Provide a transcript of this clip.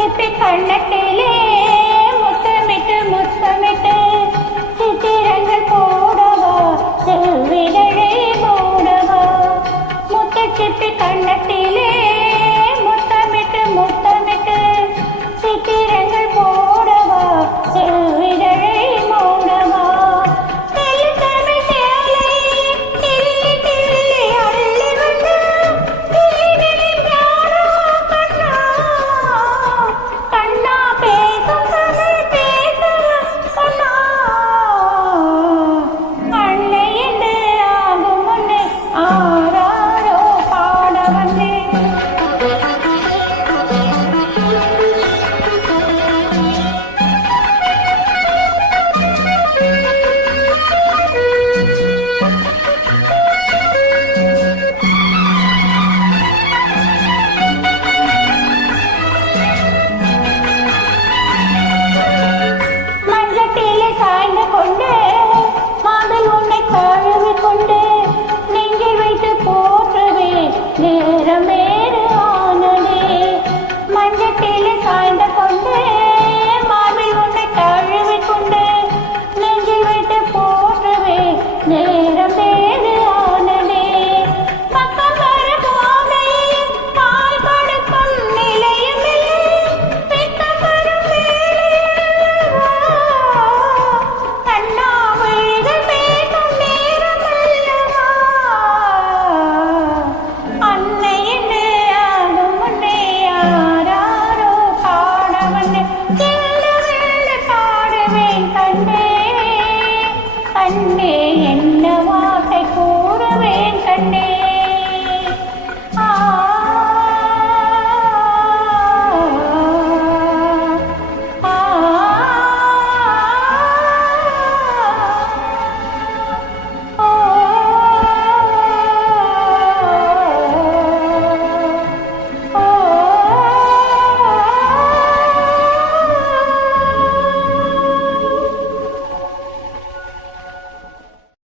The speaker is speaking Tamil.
சிப்பி கண்ணத்திலே முத்தமிட்டு முத்தமிட்டு சித்திரங்கள் போடவா செவ்விதழை மூடவா முத்தச்சிப்பி கண்ணத்திலே முத்தமிட்டு முத்தமிட்டு சித்திரங்கள் போடவா செவ்விதழை மூடவா தமிழ் சேலை தில்லி தில்லி அள்ளி வந்து கிளிகளின் யாரோ கண்ணா கண்ணா பேசும் தமிழ் பேசலாம் கண்ணா அன்னை என்று ஆகும் முன்னே ஆராரோ பாட வந்தேன். மஞ்சட்டிலே சாய்ந்து கொண்டு மாதல் உன்னை கழுவி கொண்டு நெஞ்சில் வைத்து போற்றுவே நேரம் வேறு ஆனதே மஞ்சட்டிலே சாய்ந்து கொண்டு